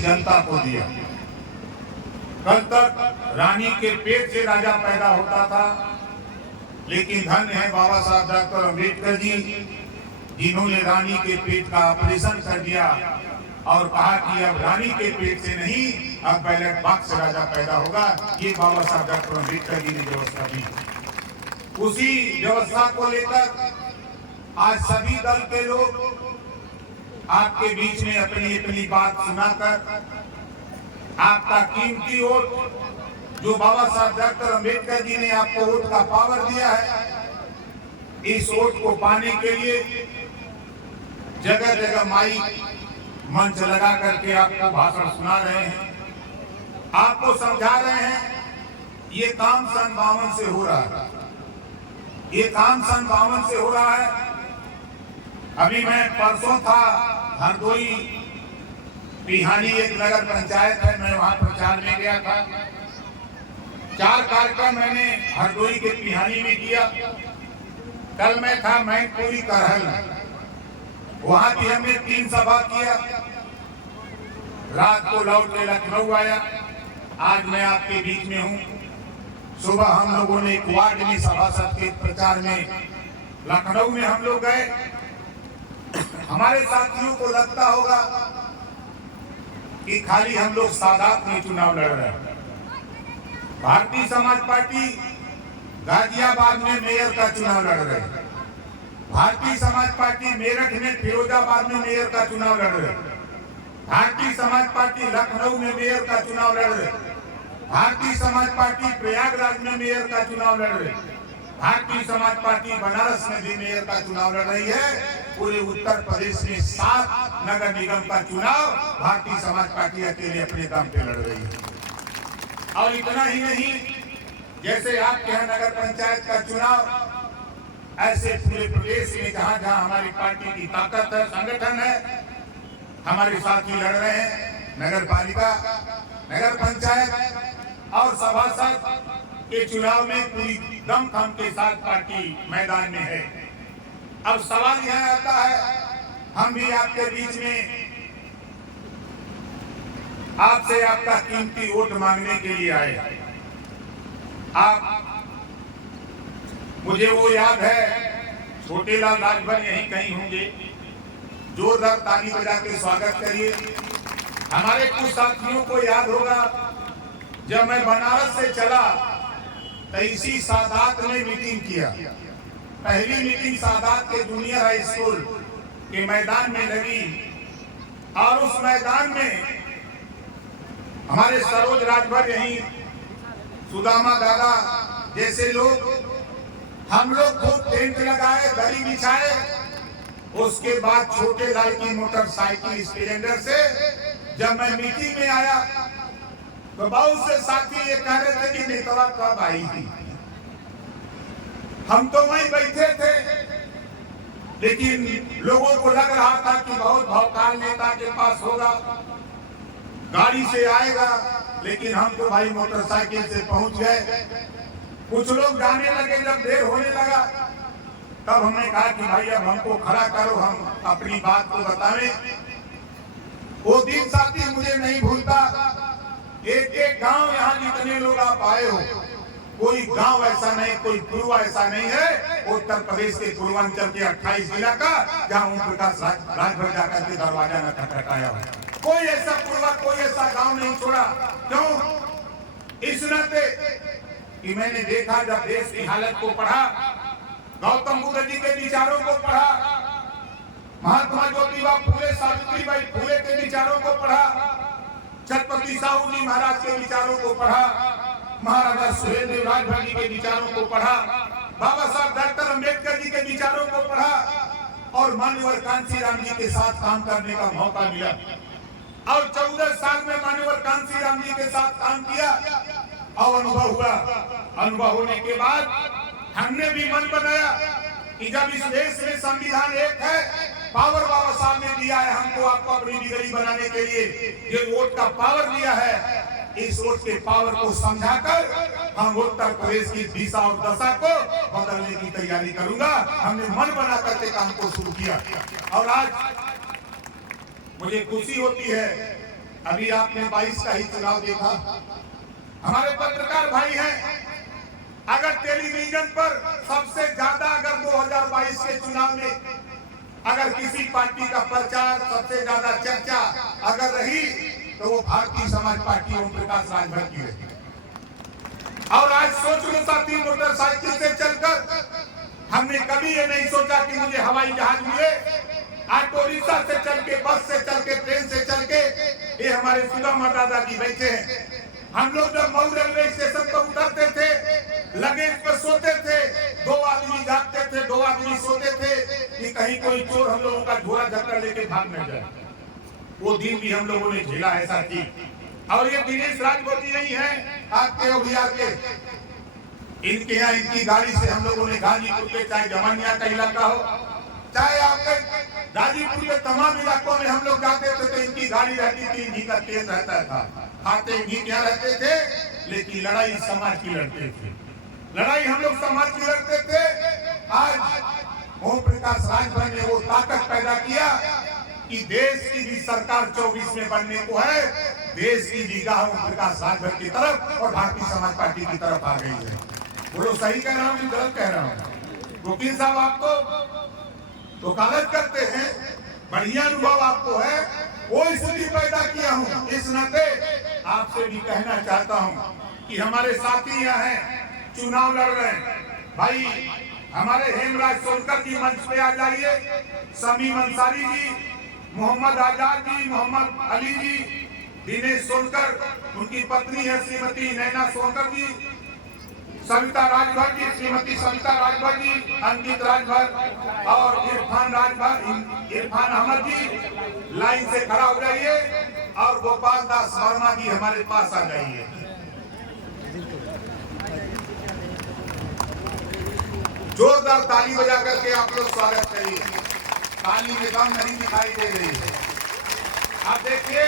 जनता को दिया। कल तक रानी के पेट से राजा पैदा होता था, लेकिन धन्य है बाबा साहब डॉक्टर अम्बेडकर जी, जिन्होंने रानी के पेट का ऑपरेशन कर दिया और कहा कि अब रानी के पेट से नहीं, अब बैलेट बॉक्स से राजा पैदा होगा। ये बाबा साहब डॉक्टर अम्बेडकर जी ने व्यवस्था दी। उसी व्यवस्था को लेकर आज सभी दल के लोग आपके बीच में अपनी अपनी बात सुनाकर आपका कीमती वोट जो बाबा साहब डॉक्टर अम्बेडकर जी ने आपको वोट का पावर दिया है, इस वोट को पाने के लिए जगह जगह माइक मंच लगा करके आपको भाषण सुना रहे हैं, आपको समझा रहे हैं। ये काम सन 52 से हो रहा है, ये काम सन 52 से हो रहा है। अभी मैं परसों था हरदोई पिहानी, एक नगर पंचायत है, मैं वहां प्रचार में गया था। 4 कार्यक्रम मैंने हरदोई के पिहानी में किया। कल मैं था मैनपुरी करहल, वहां भी हमने 3 सभा किया। रात को लौट के लखनऊ आया, आज मैं आपके बीच में हूं। सुबह हम लोगों ने एक वार्ड में सभासद के प्रचार में लखनऊ में हम लोग गए। हमारे साथियों को लगता होगा कि खाली हम लोग सादात में चुनाव लड़ रहे हैं। भारतीय समाज पार्टी गाजियाबाद में मेयर का चुनाव लड़ रहे हैं, भारतीय समाज पार्टी मेरठ में फिरोजाबाद में मेयर का चुनाव लड़ रहे हैं, भारतीय समाज पार्टी लखनऊ में मेयर का चुनाव लड़ रहे हैं, भारतीय समाज पार्टी प्रयागराज में मेयर का चुनाव लड़ रही है, भारतीय समाज पार्टी बनारस में भी मेयर का चुनाव लड़ रही है। पूरे उत्तर प्रदेश में 7 नगर निगम का चुनाव भारतीय समाज पार्टी अकेले अपने दम पे लड़ रही है। और इतना ही नहीं, जैसे आपके यहाँ नगर पंचायत का चुनाव, ऐसे पूरे प्रदेश में जहाँ जहाँ हमारी पार्टी की ताकत है, संगठन है, हमारे साथी लड़ रहे हैं। नगर पालिका, नगर पंचायत और सभासद के चुनाव में पूरी दमखम के साथ पार्टी मैदान में है। अब सवाल यह आता है, हम भी आपके बीच में आपसे आपका कीमती वोट मांगने के लिए आए। आप, मुझे वो याद है, छोटेलाल राजभर यहीं कहीं होंगे, जोरदार ताली बजा के स्वागत करिए। हमारे कुछ साथियों को याद होगा, जब मैं बनारस से चला तो इसी सादात में मीटिंग किया। पहली मीटिंग सादात के जूनियर हाई स्कूल के मैदान में लगी और उस मैदान में हमारे सरोज राजभर, यहीं सुदामा दादा जैसे लोग, हम लोग खूब टेंट लगाए, दरी बिछाए। उसके बाद छोटे लाल की मोटरसाइकिल स्प्लेंडर से जब मैं मीटिंग में आया तो बहुत से साथी ये कह रहे थे कि नेता कब आई थी। हम तो वहीं बैठे थे, लेकिन लोगों को लग रहा था कि बहुत भौकाल नेता के पास होगा, गाड़ी से आएगा, लेकिन हम तो भाई मोटरसाइकिल से पहुंच गए। कुछ लोग जाने लगे, जब देर होने लगा तब हमने कहा कि भाई अब हमको खड़ा करो, हम अपनी बात को बतावें। वो दिन साथी मुझे नहीं भूलता, एक एक गांव, यहाँ जितने लोग आप आए हो, कोई गांव ऐसा नहीं, कोई पूर्वा ऐसा नहीं है उत्तर प्रदेश के पूर्वांचल के 28 जिला का जहाँ ओम प्रकाश राजभर जाकर के दरवाजा न खटखटाया हो। कोई ऐसा पूर्वा, कोई ऐसा गांव नहीं छोड़ा। क्यों? इस नाते कि मैंने देखा, जब देश की हालत को पढ़ा, गौतम बुद्ध जी के विचारों को पढ़ा, महात्मा ज्योतिबा फूले, सावित्रीबाई फूले के विचारों को पढ़ा, छत्रपति साहू जी महाराज के विचारों को पढ़ा, महाराजा सुहेलदेव राजभर जी के विचारों को पढ़ा, बाबा साहब डॉक्टर अम्बेडकर जी के विचारों को पढ़ा और मान्यवर कांशीराम जी के साथ काम करने का मौका मिला। और 14 साल में मान्यवर कांशीराम जी के साथ काम किया और अनुभव हुआ। अनुभव होने के बाद हमने भी मन बनाया कि जब इस देश में संविधान एक है, पावर बाबा साहब ने दिया है हमको, आपको अपनी बिगड़ी बनाने के लिए ये वोट का पावर दिया है। इस वोट के पावर को समझाकर हम उत्तर प्रदेश की दिशा और दशा को बदलने की तैयारी करूंगा। हमने मन बना करके काम को शुरू किया और आज मुझे खुशी होती है अभी आपने 22 का ही चुनाव देखा। हमारे पत्रकार भाई हैं, अगर टेलीविजन पर सबसे ज्यादा अगर 2022 के चुनाव में अगर किसी पार्टी का प्रचार सबसे ज्यादा चर्चा अगर रही तो वो भारतीय समाज पार्टी ओम प्रकाश राजभर की रही। और आज सोच लो साथी, मोटरसाइकिल से चलकर हमने कभी ये नहीं सोचा कि मुझे हवाई जहाज मिले। ऑटो रिक्शा से चल के, बस से चल के, ट्रेन से चल के, ये हमारे सुदामा दादाजी बैठे हैं। हम लोग जब मऊ रेलवे स्टेशन पर उतरते थे, लगेज पर सोते थे, 2 आदमी जागते थे, 2 आदमी सोते थे कि कहीं कोई चोर हम लोगों का झोला झपटा लेके भाग न जाए। वो दिन भी हम लोगों ने झेला है साथी। और ये दिनेश राजभर नहीं है आपके बिहार के, इनके यहाँ इनकी गाड़ी से हम लोगों ने गाजीपुर के, चाहे जमानिया का इलाका हो, चाहे आपके गाजीपुर के तमाम इलाकों में हम लोग जाते थे तो इनकी गाड़ी रहती थी, इन्हीं का तेल रहता था, खाते इन्हीं क्या रहते थे। लेकिन लड़ाई समाज की लड़ते थे, लड़ाई हम लोग समाज की लड़ते थे। आज ओम प्रकाश राजभर ने वो ताकत पैदा किया कि देश की भी सरकार 24 में बनने को है, देश की निगाह ओम प्रकाश राजभर की तरफ और भारतीय समाज पार्टी की तरफ आ गई है। बोलो सही कह रहा हूँ कि गलत कह रहा हूँ? वकील साहब आपको वकालत करते हैं, बढ़िया अनुभव आपको है, वो स्थिति पैदा किया हूँ। इस नाते आपसे भी कहना चाहता हूँ कि हमारे साथी यहाँ हैं, चुनाव लड़ रहे हैं भाई, हमारे हेमराज सोनकर जी मंच पे आ जाइए, शमीम अंसारी जी, मोहम्मद आजाद जी, मोहम्मद अली जी, दिनेश सोनकर, उनकी पत्नी है श्रीमती नैना सोनकर जी, सविता राजभर जी, श्रीमती सविता राजभर जी, अंकित राजभर और इरफान अहमद जी लाइन से खड़ा हो जाइए और गोपाल दास वर्मा जी हमारे पास आ जाइए। जोरदार ताली बजा करके आप लोग स्वागत करिए। ताली में दम नहीं दिखाई दे रही है। आप देखिए,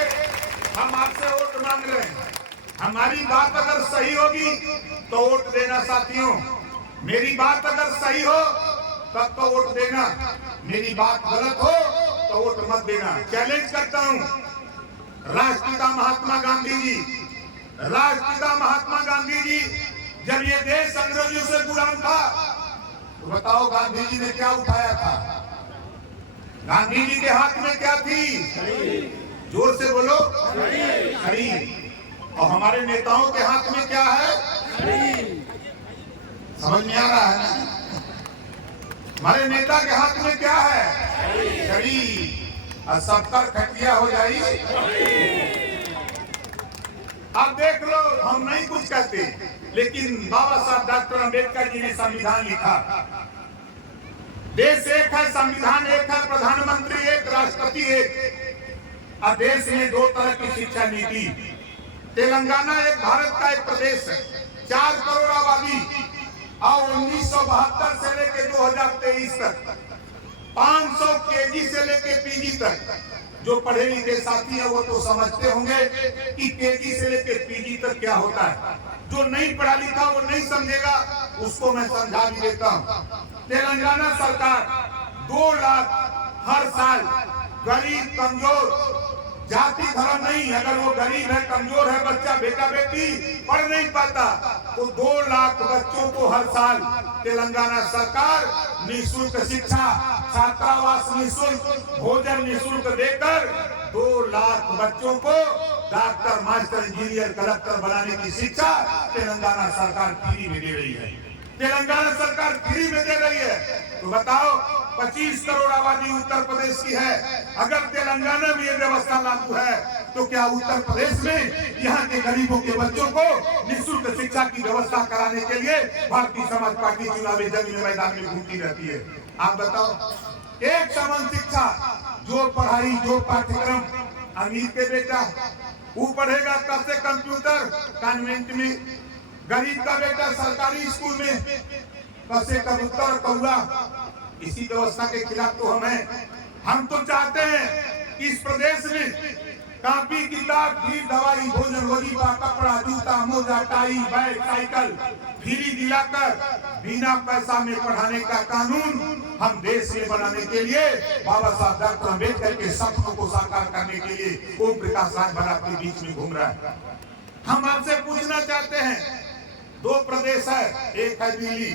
हम आपसे वोट मांग रहे हैं। हमारी बात अगर सही होगी तो वोट देना साथियों, मेरी बात अगर सही हो तब तो वोट देना, मेरी बात गलत हो तो वोट मत देना। चैलेंज करता हूं, राष्ट्रपिता महात्मा गांधी जी, राष्ट्रपिता महात्मा गांधी जी जब ये देश अंग्रेजों से गुलाम था तो बताओ गांधी जी ने क्या उठाया था? गांधी जी के हाथ में क्या थी? जोर से बोलो, खड़ी। और हमारे नेताओं के हाथ में क्या है? समझ में आ रहा है ना? हमारे नेता के हाथ में क्या है? छड़ी। और सबका खटिया हो जाए। अब देख लो, हम नहीं कुछ कहते, लेकिन बाबा साहब डॉक्टर अंबेडकर जी ने संविधान लिखा। देश एक है, संविधान एक है, प्रधानमंत्री एक, राष्ट्रपति एक। अब देश में 2 तरह की शिक्षा नीति। तेलंगाना एक भारत का एक प्रदेश है, 4 करोड़ आबादी, और 1972 से लेकर 2023 तक 500 केजी से लेकर पीजी तक। जो पढ़े लिखे साथी हैं वो तो समझते होंगे कि केजी से लेकर पीजी तक क्या होता है। जो नहीं पढ़ा लिखा वो नहीं समझेगा, उसको मैं समझा भी देता हूँ। तेलंगाना सरकार 2 लाख हर साल गरीब, कमजोर, जाति धर्म नहीं, अगर वो गरीब है, कमजोर है, बच्चा बेटा बेटी पढ़ नहीं पाता तो 2 लाख बच्चों को हर साल तेलंगाना सरकार निःशुल्क शिक्षा, छात्रावास निःशुल्क, भोजन निःशुल्क देकर 2 लाख बच्चों को डॉक्टर, मास्टर, इंजीनियर, कलेक्टर बनाने की शिक्षा तेलंगाना सरकार फ्री में दे रही है। तेलंगाना सरकार फ्री में दे रही है। तो बताओ, 25 करोड़ आबादी उत्तर प्रदेश की है, अगर तेलंगाना में ये व्यवस्था लागू है तो क्या उत्तर प्रदेश में यहाँ के गरीबों के बच्चों को निःशुल्क शिक्षा की व्यवस्था कराने के लिए भारतीय समाज पार्टी चुनावी जंग मैदान में घूमती रहती है? आप बताओ, एक समान शिक्षा, जो पढ़ाई, जो पाठ्यक्रम, अमीर के बेटा वो पढ़ेगा कैसे कंप्यूटर कॉन्वेंट में, गरीब का बेटा सरकारी स्कूल में कैसे कबूतर कौआ। इसी व्यवस्था के खिलाफ तो हम हैं। हम तो चाहते हैं कि इस प्रदेश में कापी किताब फिर दवाई भोजन वजीफा कपड़ा जूता मोजा टाई बैग साइकिल फ्री दिलाकर बिना पैसा में पढ़ाने का कानून हम देश में बनाने के लिए बाबा साहब डॉक्टर अम्बेडकर के सपनों को साकार करने के लिए ओम प्रकाश राजभर आपके बीच में घूम रहा है। हम आपसे पूछना चाहते हैं, दो प्रदेश है, एक है दिल्ली,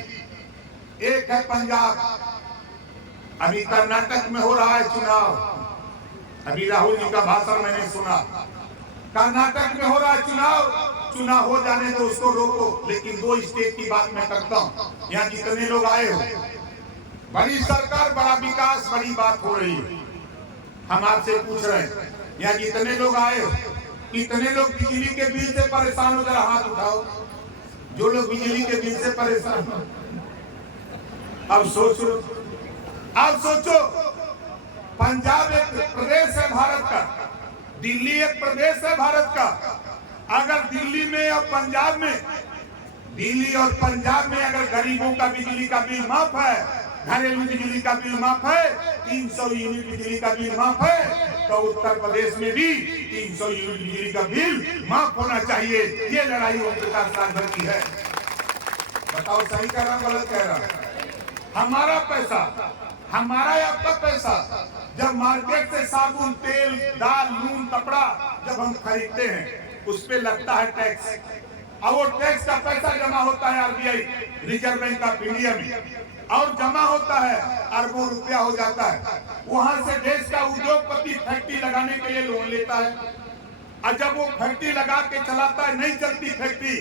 एक है पंजाब। अभी कर्नाटक में हो रहा है चुनाव। अभी राहुल जी का भाषण मैंने सुना। कर्नाटक में हो रहा है चुनाव हो जाने तो उसको रोको, लेकिन दो स्टेट की बात मैं करता हूँ। यहाँ जितने लोग आए हो, बड़ी सरकार, बड़ा विकास, बड़ी बात हो रही है। हम आपसे पूछ रहे हैं, यहाँ जितने लोग आए हो, कितने लोग बिजली के बिल से परेशान हो, जरा हाथ उठाओ। जो लोग बिजली के बिल से परेशान हो, अब सोचो, पंजाब एक प्रदेश है भारत का, दिल्ली एक प्रदेश है भारत का। अगर दिल्ली में और पंजाब में, दिल्ली और पंजाब में अगर गरीबों का बिजली का बिल माफ है, घरेलू बिजली का बिल माफ है, 300 यूनिट बिजली का बिल माफ है, तो उत्तर प्रदेश में भी 300 यूनिट बिजली का बिल माफ होना चाहिए। ये लड़ाई ओम प्रकाश राजभर की है। बताओ सही कह रहा हूं, गलत कह रहा हूं? हमारा पैसा, हमारा आपका पैसा, जब मार्केट से साबुन तेल दाल नून कपड़ा जब हम खरीदते हैं, उस पे लगता है टैक्स, और वो टैक्स का पैसा जमा होता है RBI reserve bank of India में, और जमा होता है अरबों रुपया हो जाता है। वहां से देश का उद्योगपति फैक्ट्री लगाने के लिए लोन लेता है, और जब वो फैक्ट्री लगा के चलाता है, नहीं चलती फैक्ट्री,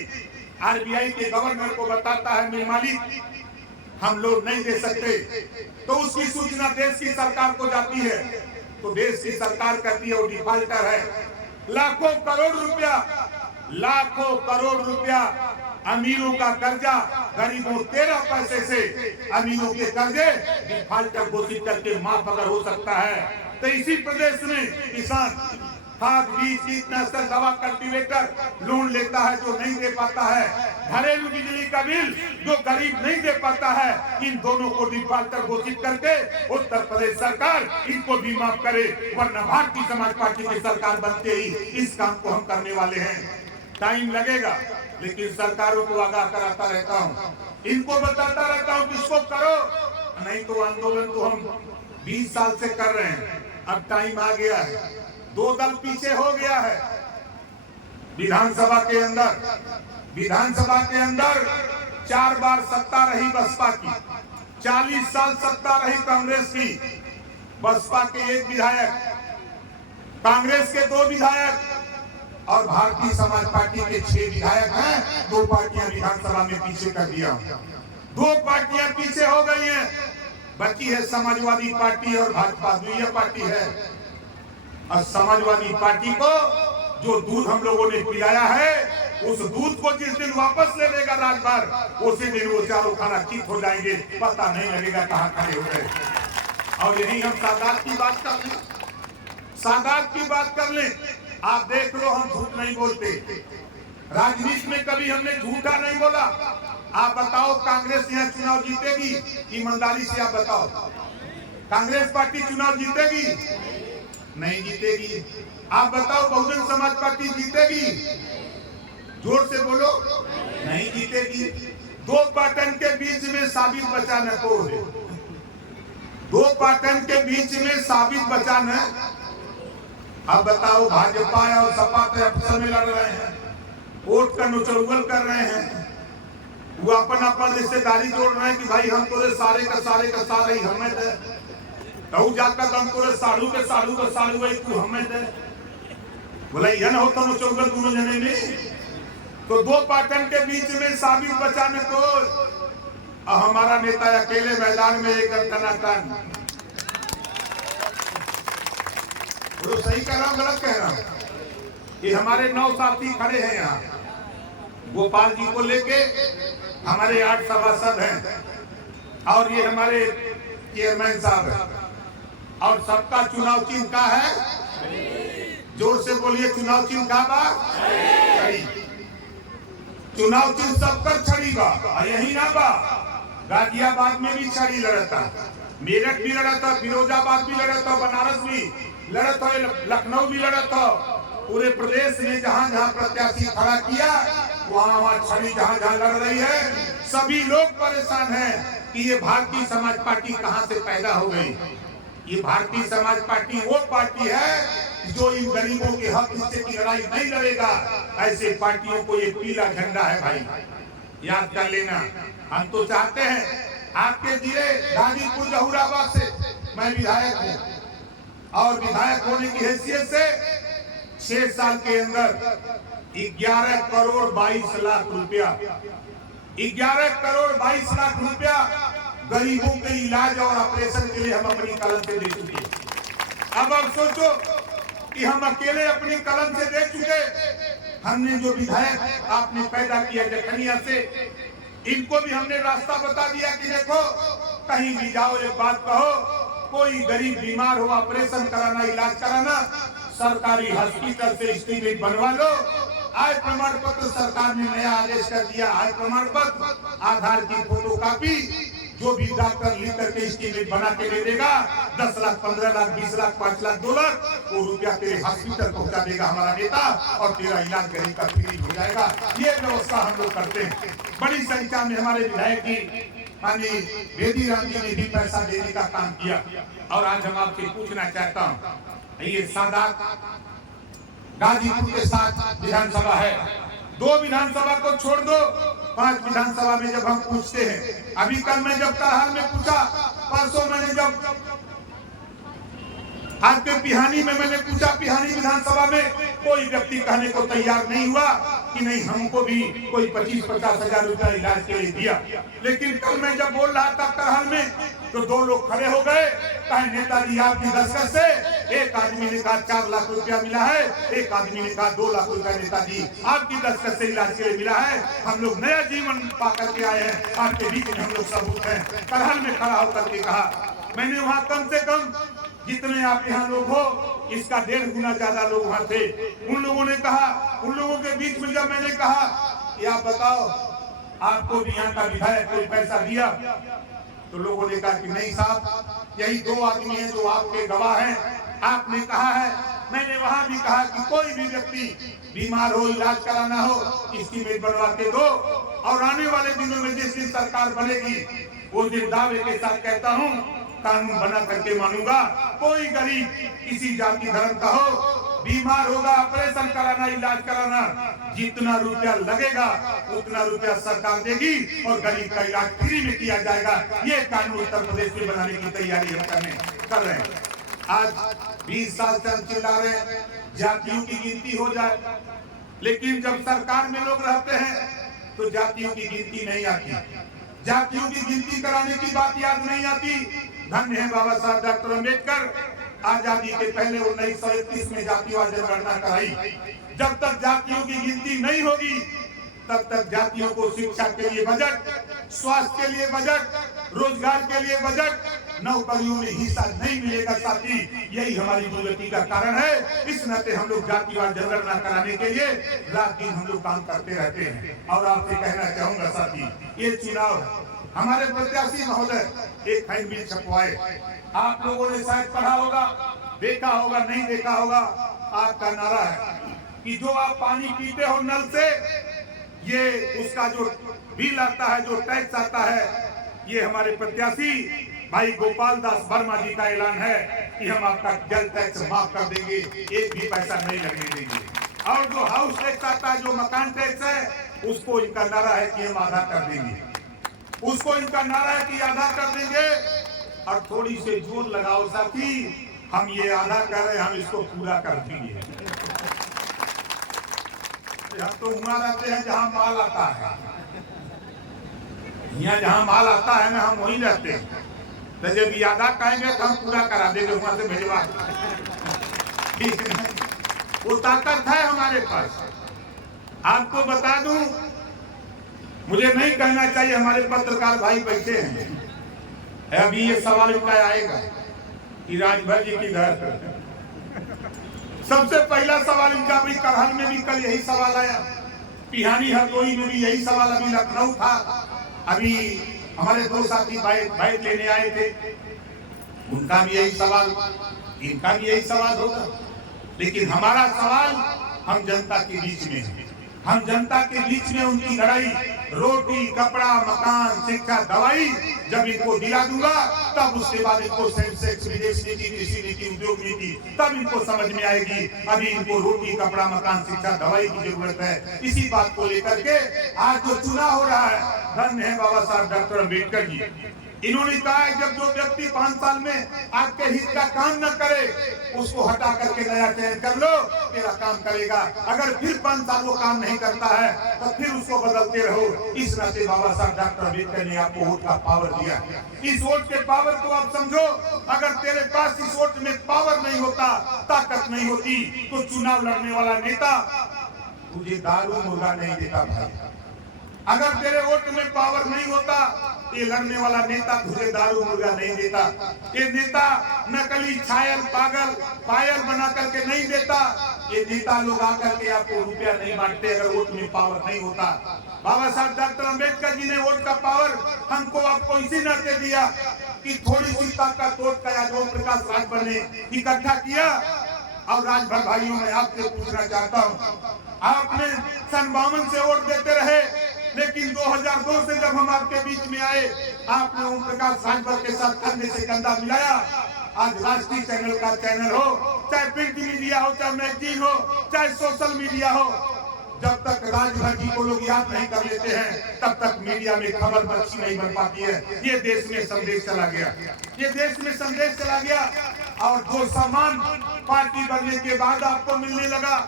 आरबीआई के गवर्नर को बताता है, मेरे मालिक हम लोन नहीं दे सकते, तो उसकी सूचना देश की सरकार को जाती है, तो देश की सरकार कहती है वो डिफाल्टर है। लाखों करोड़ रुपया अमीरों का कर्जा गरीबों 13 पैसे से अमीरों के कर्जे डिफाल्टर घोषित करके माफ अगर हो सकता है, तो इसी प्रदेश में किसान खाद बीज कीटनाशक दवा कल्टीवेटर लोन लेता है जो नहीं दे पाता है, घरेलू बिजली का बिल जो गरीब नहीं दे पाता है, इन दोनों को डिफाल्टर घोषित करके उत्तर प्रदेश सरकार इनको भी माफ करे, वरना भारतीय समाज पार्टी की सरकार बनते ही इस काम को हम करने वाले हैं। टाइम लगेगा, लेकिन सरकारों को आगाह कराता रहता हूँ, इनको बताता रहता हूँ कि इसको करो, नहीं तो आंदोलन तो हम 20 साल से कर रहे हैं। अब टाइम आ गया है, 2 दल पीछे हो गया है। विधानसभा के अंदर 4 बार सत्ता रही बसपा की, 40 साल सत्ता रही कांग्रेस की। बसपा के 1 विधायक, कांग्रेस के 2 विधायक और भारतीय समाज पार्टी के 6 विधायक हैं। 2 पार्टियां विधानसभा में पीछे कर दिया, 2 पार्टियां पीछे हो गई हैं। बची है समाजवादी पार्टी और भाजपा, दुइया पार्टी है। और समाजवादी पार्टी को जो दूध हम लोगों ने पिलाया है, उस दूध को जिस दिन वापस ले लेगा राजभर, उसी दिन वो चारों खाना चित हो जाएंगे, पता नहीं लगेगा कहाँ खड़े हो गए। और यही हम सादात की बात कर लें, सादात की बात कर लें। आप देख लो, हम झूठ नहीं बोलते, राजनीति में कभी हमने झूठा नहीं बोला। आप बताओ, कांग्रेस यहाँ चुनाव जीतेगी? ईमानदारी से आप बताओ, कांग्रेस पार्टी चुनाव जीतेगी? नहीं जीतेगी। आप बताओ, बहुजन समाज पार्टी जीतेगी? जोर से बोलो, नहीं जीतेगी। 2 पाटन के बीच में साबित बचा न को है, 2 पाटन के बीच में साबित बचा न। अब बताओ, भाजपा और सपा तो आपस में लड़ रहे हैं, वोट का नुचौगल कर रहे हैं, वो अपन रिश्तेदारी जोड़ रहे हैं कि भाई हम तो सारे का सारे ही हमें दे, तो जाकर हम तो साड़ू के साड़ू भाई तू हमें दे। बोला यह ना होता नुचौगल दोनों जने में, तो 2 पाटन के बीच में साबित बचाने को, और हमारा नेता अकेले मैदान में एक टनाटन। तो सही कह रहा हूँ, गलत कह रहा हूँ? ये हमारे 9 साथी खड़े हैं यहाँ, गोपाल जी को लेके हमारे 8 सभासद हैं, और ये हमारे चेयरमैन साहब हैं, और सबका चुनाव चिन्ह का है, जोर से बोलिए, चुनाव चिन्ह का बा छड़ी। चुनाव चिन्ह सबका छड़ी बा, और यही ना बा, गाजियाबाद में भी छड़ी लड़ता, मेरठ भी लड़ा था, फिरोजाबाद भी लड़ा था, बनारस भी लड़ा था, लखनऊ भी लड़ा था, पूरे प्रदेश में जहां जहां प्रत्याशी खड़ा किया वहां वहां छवि जहां जहां लड़ रही है, सभी लोग परेशान हैं कि ये भारतीय समाज पार्टी कहां से पैदा हो गई। ये भारतीय समाज पार्टी वो पार्टी है जो इन गरीबों के हक हिस्से की लड़ाई नहीं लड़ेगा। ऐसे पार्टियों को ये पीला झंडा है भाई, याद कर लेना। हम तो चाहते हैं आपके जिले गाजीपुर जहूराबाद से मैं विधायक हूँ और विधायक होने की हैसियत से 6 साल के अंदर 11 करोड़ 22 लाख रुपया 11 करोड़ 22 लाख रुपया गरीबों के इलाज और ऑपरेशन के लिए हम अपनी कलम से दे चुके। अब सोचो कि हम अकेले अपनी कलम से दे चुके, हमने जो विधायक आपने पैदा किया जखनिया से, इनको भी हमने रास्ता बता दिया कि देखो कहीं भी जाओ एक बात कहो, कोई गरीब बीमार हो ऑपरेशन कराना इलाज कराना सरकारी हॉस्पिटल से एस्टीमेट बनवा लो। आय प्रमाण पत्र सरकार ने नया आदेश कर दिया, आय प्रमाण पत्र आधार की फोटोकॉपी जो भी डॉक्टर लिख करके एस्टीमेट बना के दे देगा 10 लाख 15 लाख 20 लाख 5 लाख 2 लाख वो रुपया तेरे हॉस्पिटल पहुंचा देगा हमारा नेता और तेरा इलाज गरीब का फ्री हो जाएगा। ये व्यवस्था हम लोग करते हैं। बड़ी संख्या में हमारे विधायक जी माननीय बेदी राम जी ने भी पैसा देने का काम किया। और आज हम आपसे पूछना चाहता हूँ, ये सादात गाजीपुर के साथ विधानसभा है, 2 विधानसभा को छोड़ दो 5 विधानसभा में जब हम पूछते हैं, अभी कल मैं जब करहाल में पूछा, परसों मैंने जब आपके पिहानी में मैंने पूछा, पिहानी विधानसभा में कोई व्यक्ति कहने को तैयार नहीं हुआ कि नहीं हमको भी कोई 25-50 हजार रुपया इलाज के लिए दिया। लेकिन कल मैं जब बोल रहा था करहाल में तो 2 लोग खड़े हो गए, कहे नेताजी आपकी दस्तखत से एक आदमी ने कहा 4 लाख रुपया मिला है, एक आदमी ने कहा 2 लाख रुपया नेताजी आपकी दस्तखत से इलाज के लिए मिला है। हम लोग नया जीवन पा करके आए हैं, आपके बीच में हम लोग सबूत हैं। करहाल में खड़ा होकर के कहा, मैंने वहाँ कम से कम जितने आप यहाँ लोग हो इसका 1.5 गुना ज्यादा लोग वहाँ थे। उन लोगों ने कहा, उन लोगों के बीच में जब मैंने कहा कि आप बताओ आपको भी यहाँ का विधायक कोई पैसा दिया, तो लोगों ने कहा कि नहीं साहब यही 2 आदमी हैं जो आपके गवाह हैं। आपने कहा है, मैंने वहां भी कहा कि कोई भी व्यक्ति बीमार हो इलाज कराना हो एस्टीमेट बनवा के दो, और आने वाले दिनों में जिस दिन सरकार बनेगी वो दिन दावे के साथ कहता हूँ कानून बना करके मानूंगा। कोई गरीब किसी जाति धर्म का हो बीमार होगा ऑपरेशन कराना इलाज कराना जितना रुपया लगेगा उतना रुपया सरकार देगी और गरीब का इलाज फ्री में किया जाएगा। ये कानून उत्तर प्रदेश में बनाने की तैयारी हम कर रहे हैं। आज 20 साल से हम चिल्ला रहे हैं जातियों की गिनती हो जाए, लेकिन जब सरकार में लोग रहते हैं तो जातियों की गिनती नहीं आती, जातियों की गिनती कराने की बात याद नहीं आती। धन्य है बाबा साहब डॉक्टर अम्बेडकर, आजादी के पहले 1931 में जातिवाद जनगणना कराई। जब तक जातियों की गिनती नहीं होगी तब तक जातियों को शिक्षा के लिए बजट, स्वास्थ्य के लिए बजट, रोजगार के लिए बजट, नौकरियों में हिस्सा नहीं मिलेगा साथी। यही हमारी दुर्गति का कारण है। इस नाते हम लोग जातिवाद जनगणना कराने के लिए रात दिन हम लोग काम करते रहते हैं। और आपसे कहना चाहूंगा साथी, ये चुनाव हमारे प्रत्याशी महोदय एक फाइन बिल छपवाए, आप लोगों ने शायद पढ़ा होगा, देखा होगा, नहीं देखा होगा। आपका नारा है कि जो आप पानी पीते हो नल से, ये उसका जो बिल आता है, जो टैक्स आता है, ये हमारे प्रत्याशी भाई गोपाल दास वर्मा जी का ऐलान है कि हम आपका जल टैक्स माफ कर देंगे, एक भी पैसा नहीं लगने देंगे। और जो हाउस टैक्स आता है, जो मकान टैक्स है, उसको इनका नारा है कि हम आधा कर देंगे, उसको इनका नारा है कि आधा कर देंगे। और थोड़ी से जोर लगाओ साथी, हम ये आधा कर रहे हैं, हम इसको पूरा कर देंगे। हम तो वहां रहते हैं जहां माल आता है, यहाँ जहां माल आता है ना हम वहीं रहते हैं। तो जब ये आधा कहेंगे तो हम पूरा करा देंगे, वहां से भिजवा। वो ताकत है हमारे पास। आपको बता दूं, मुझे नहीं कहना चाहिए, हमारे पत्रकार भाई बैठे हैं, अभी ये सवाल उनका आएगा कि राजभर जी की घर। सबसे पहला सवाल इनका भी करहल में भी कल यही सवाल आया, पिहानी हरदोई में भी यही सवाल, अभी लखनऊ था, अभी हमारे 2 साथी बाइक लेने आए थे, उनका भी यही सवाल, इनका भी यही सवाल होगा। लेकिन हमारा सवाल हम जनता के बीच में है। हम जनता के बीच में उनकी लड़ाई, रोटी, कपड़ा, मकान, शिक्षा, दवाई जब इनको दिला दूंगा तब उसके बाद इनको सेंसेक्स, विदेश नीति, कृषि नीति, उद्योग नीति तब इनको समझ में आएगी। अभी इनको रोटी, कपड़ा, मकान, शिक्षा, दवाई की जरूरत है। इसी बात को लेकर के आज जो चुनाव हो रहा है, धन्य है बाबा साहब डॉक्टर अम्बेडकर जी। इन्होंने कहा है जब जो व्यक्ति 5 साल में आपके हित का काम न करे उसको हटा करके नया चयन कर लो, तेरा काम करेगा। अगर फिर 5 साल वो काम नहीं करता है तो फिर उसको बदलते रहो। इस नाते बाबा साहब डॉक्टर अम्बेडकर ने आपको वोट का पावर दिया। इस वोट के पावर को आप समझो। अगर तेरे पास इस वोट में पावर नहीं होता, ताकत नहीं होती, तो चुनाव लड़ने वाला नेता तुझे दारू मुर्गा नहीं देता भाई। अगर तेरे वोट में पावर नहीं होता, ये लड़ने वाला नेता तुझे दारू मुर्गा नहीं देता। ये नेता नकली छायल, पागल, पायल बना करके नहीं देता। ये नेता लोग आकर के आपको रुपया नहीं बांटते अगर वोट में पावर नहीं होता। बाबा साहब डॉक्टर अम्बेडकर जी ने वोट का पावर हमको आपको इसी नाते दिया कि थोड़ी सी ताकत वोट का ओम प्रकाश राजभर ने इकट्ठा किया। और राजभर भाइयों में आपसे पूछना चाहता हूँ, आपने सन 52 से वोट देते रहे, लेकिन 2002 से जब हम आपके बीच में आए, आपने ओम प्रकाश राजभर के साथ कंधे से कंधा मिलाया। आज राष्ट्रीय चैनल का चैनल हो, चाहे प्रिंट मीडिया हो, चाहे मैगजीन हो, चाहे सोशल मीडिया हो, जब तक राजभर जी को लोग याद नहीं कर लेते हैं तब तक मीडिया में खबर अच्छी नहीं बन पाती है। ये देश में संदेश चला गया, ये देश में संदेश चला गया। और जो सम्मान पार्टी बनने के बाद आपको मिलने लगा,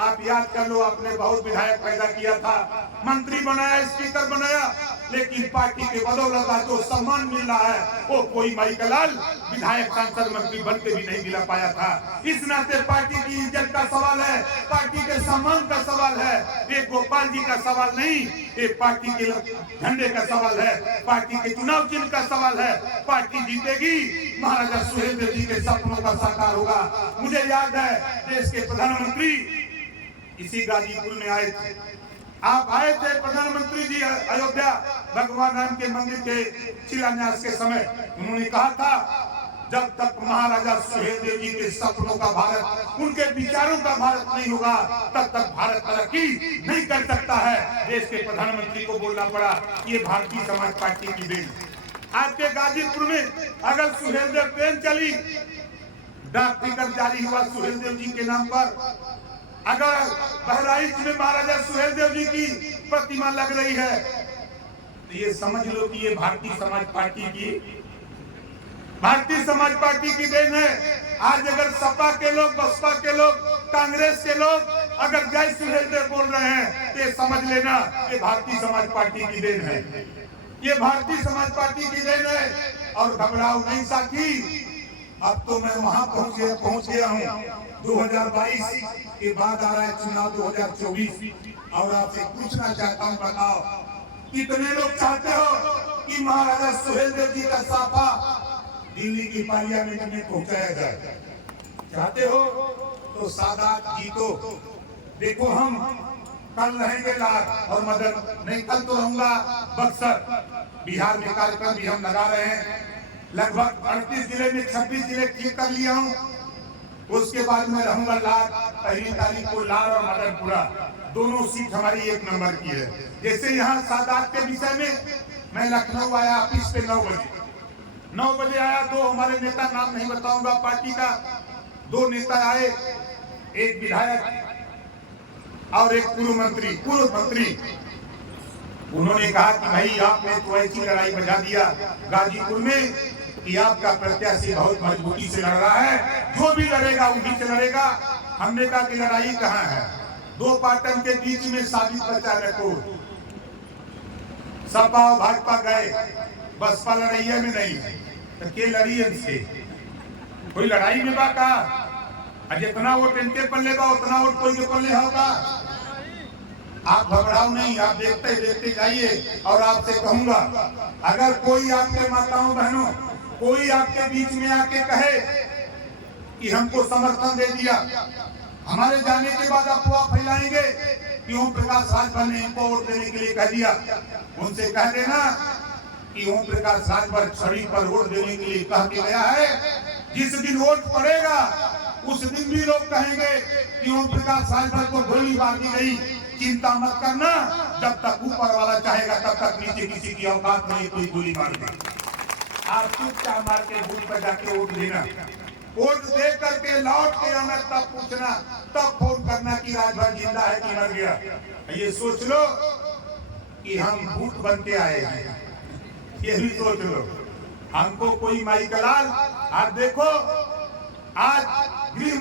आप याद कर लो, आपने बहुत विधायक पैदा किया था, मंत्री बनाया, स्पीकर बनाया, लेकिन पार्टी के बदौलत जो सम्मान मिल रहा है वो कोई माई का लाल विधायक, सांसद, मंत्री बनते भी नहीं मिला पाया था। इस नाते पार्टी की इज्जत का सवाल है, पार्टी के सम्मान का सवाल है। ये गोपाल जी का सवाल नहीं, ये पार्टी के झंडे का सवाल है, पार्टी के चुनाव चिन्ह का सवाल है। पार्टी जीतेगी, महाराजा सुहेलदेव जी के सपनों का साकार होगा। मुझे याद है देश के प्रधानमंत्री इसी गाजीपुर में आए थे। आप आए थे प्रधानमंत्री जी अयोध्या भगवान राम के मंदिर के शिलान्यास के समय। उन्होंने कहा था जब तक महाराजा सुहेलदेव जी के सपनों का भारत, उनके विचारों का भारत नहीं होगा तब तक भारत तरक्की नहीं कर सकता है। देश के प्रधानमंत्री को बोलना पड़ा, ये भारतीय समाज पार्टी की देन। आपके गाजीपुर में अगर सुहेलदेव ट्रेन चली, डाक टिकट जारी हुआ सुहेलदेव जी के नाम पर, अगर बहराइच में महाराजा सुहेलदेव जी की प्रतिमा लग रही है, तो ये समझ लो कि ये भारतीय समाज पार्टी की देन है। आज अगर सपा के लोग, बसपा के लोग, कांग्रेस के लोग अगर जय सुहेलदेव बोल रहे हैं, तो ये समझ लेना ये भारतीय समाज पार्टी की देन है, ये भारतीय समाज पार्टी की देन है। और घबराओ नहीं साथी, अब तो मैं वहां पहुंच गया हूँ। 2022 के बाद आ रहा है चुनाव 2024, और आपसे पूछना चाहता हूँ, बताओ कितने लोग चाहते हो कि महाराजा सुहेलदेव जी का साफा दिल्ली की पार्लियामेंट में पहुंचाया जाए? चाहते हो तो सादात जीतो। देखो हम कल रहेंगे लाल और मदन, नहीं कल तो रहूंगा बक्सर। बिहार में कार्यक्रम भी हम लगा रहे हैं, लगभग 38 जिले में 26 जिले ठीक कर लिया हूँ। उसके बाद मैं रहूंगा लाल, पहली तारीख को लाल और मदनपुरा, दोनों सीट हमारी 1 नंबर की है। जैसे यहाँ सादात के विषय में मैं लखनऊ आया ऑफिस पे 9 बजे आया। 2 हमारे नेता, नाम नहीं बताऊंगा पार्टी का, 2 नेता आए, एक विधायक और एक पूर्व मंत्री। उन्होंने कहा कि भाई आपने तो ऐसी लड़ाई बजा दिया गाजीपुर में कि आपका प्रत्याशी बहुत मजबूती से लड़ रहा है, जो भी लड़ेगा उन्हीं से लड़ेगा। हमने कहा कि लड़ाई कहाँ है? 2 पार्टन के बीच में साबित बचा रखो। सपा और भाजपा गए, बसपा लड़ाइया में नहीं, तो के लड़ी से कोई लड़ाई में बाका। जितना वोट इनके पल्ले बा उतना वोट कोई के पल्ले होगा। आप घबराओ नहीं, आप देखते जाइए। और आपसे कहूंगा, अगर कोई आपके माताओं बहनों, कोई आपके बीच में आके कहे कि हमको समर्थन दे दिया, हमारे जाने के बाद अफवाह फैलाएंगे कि ओम प्रकाश राजभर ने इनको वोट देने के लिए कह दिया, उनसे कह देना कि ओम प्रकाश राजभर छड़ी पर वोट देने के लिए कह के गया है। जिस दिन वोट पड़ेगा उस दिन भी लोग कहेंगे कि ओम प्रकाश राजभर को गोली मार दी गई। चिंता मत करना, जब तक ऊपर वाला चाहेगा तब तक नीचे किसी की औकात नहीं कोई गोली मार दे। आप चुपचाप मार के बूथ पर जाके वोट देना, वोट दे करके लौट के आना, तब पूछना, तब फोन करना कि राजभर जिंदा है कि मर गया। ये सोच लो कि हम भूत बन के आए हैं, ये भी सोच लो। हमको कोई माई कलाल, आप देखो आज गृह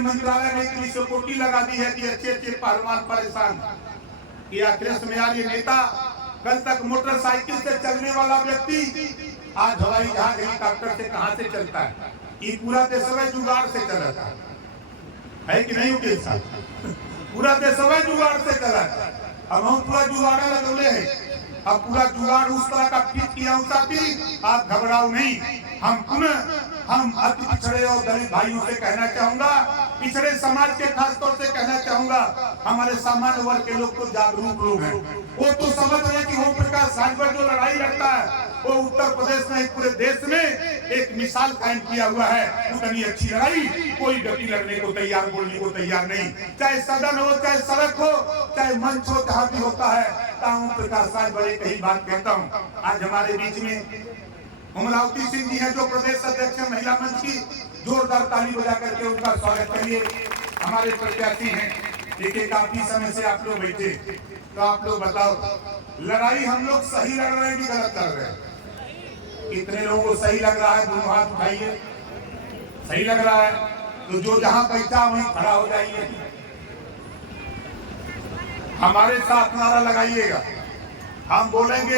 मंत्रालय ने इतनी सिक्योरिटी लगा दी है कि अच्छे अच्छे पहलवान परेशान। कि अखिलेश यादव ये नेता कल तक मोटरसाइकिल से चलने वाला व्यक्ति आज हवाई जहाज हेलीकॉप्टर से कहां से चलता है। ये पूरा देश जुगाड़ से चला है कि नहीं उनके साथ, पूरा देश जुगाड़ से चला। अब हम पूरा जुगाड़ लगौले है, अब पूरा जुगाड़ उस तरह का फिट किया साथी, आप घबराओ नहीं। हम अति पिछड़े और दलित भाइयों से कहना चाहूंगा, पिछड़े समाज के खास तौर से कहना चाहूंगा, हमारे सामान्य वर्ग के लोग तो जागरूक लोग हैं, वो तो समझ रहे हैं कि ओम प्रकाश राजभर जो लड़ाई लड़ता है वो उत्तर प्रदेश में पूरे देश में एक मिसाल कायम किया हुआ है। उतनी अच्छी लड़ाई कोई व्यक्ति लड़ने को तैयार, बोलने को तैयार नहीं, चाहे सदन हो, चाहे सड़क हो, चाहे मंच हो, जहां भी होता है। ओम प्रकाश राजभर एक ही बात कहता हूँ, आज हमारे बीच में अमरावती सिंह जी हैं जो प्रदेश अध्यक्ष महिला मंच की, जोरदार ताली बजा करके उनका स्वागत करिए। हमारे प्रत्याशी हैं, देखिए काफी समय से आप लोग बैठे, तो आप लोग बताओ लड़ाई हम लोग सही लड़ रहे हैं कि गलत लड़ रहे हैं? कितने लोगों को सही लग रहा है? दोनों हाथ उठाइए। सही लग रहा है तो जो जहां बैठा वहीं खड़ा हो जाइए, हमारे साथ नारा लगाइएगा। हम बोलेंगे